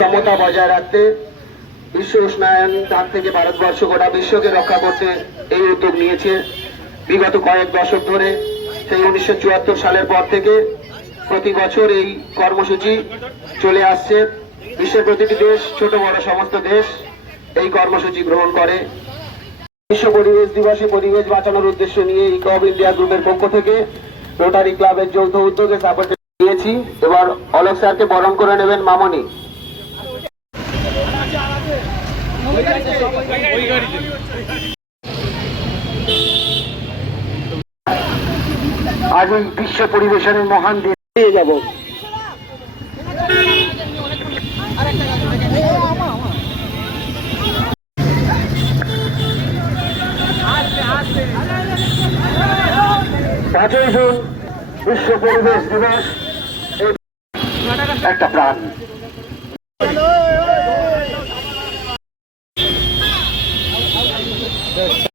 সমতা বজায় রাখতে বিশ্ব উষ্ণায়ন হাত থেকে ভারতবর্ষ গোটা বিশ্বকে রক্ষা করতে এই উদ্যোগ নিয়েছে। বিগত কয়েক দশক ধরে সেই উনিশশো চুয়াত্তর সালের পর থেকে প্রতি বছর এই কর্মসূচি চলে আসছে। বিশ্বের প্রতিটি দেশ, ছোট বড় সমস্ত দেশ এই কর্মসূচি গ্রহণ করে। বিশ্ব পরিবেশ দিবসে পরিবেশ বাঁচানোর উদ্দেশ্য নিয়ে ইকব ইন্ডিয়া গ্রুপের পক্ষ থেকে রোটারি ক্লাবের যৌথ উদ্যোগে সাপোর্ট নিয়েছি এবার অলোক স্যারকে বরণ করে নেবেন মামনি। আজ এই বিশ্ব পরিবেশনের মহান দিন। পেয়ে যাব। পাঁচই জুন বিশ্ব পরিবেশ দিবস। একটা প্রাণ। Good.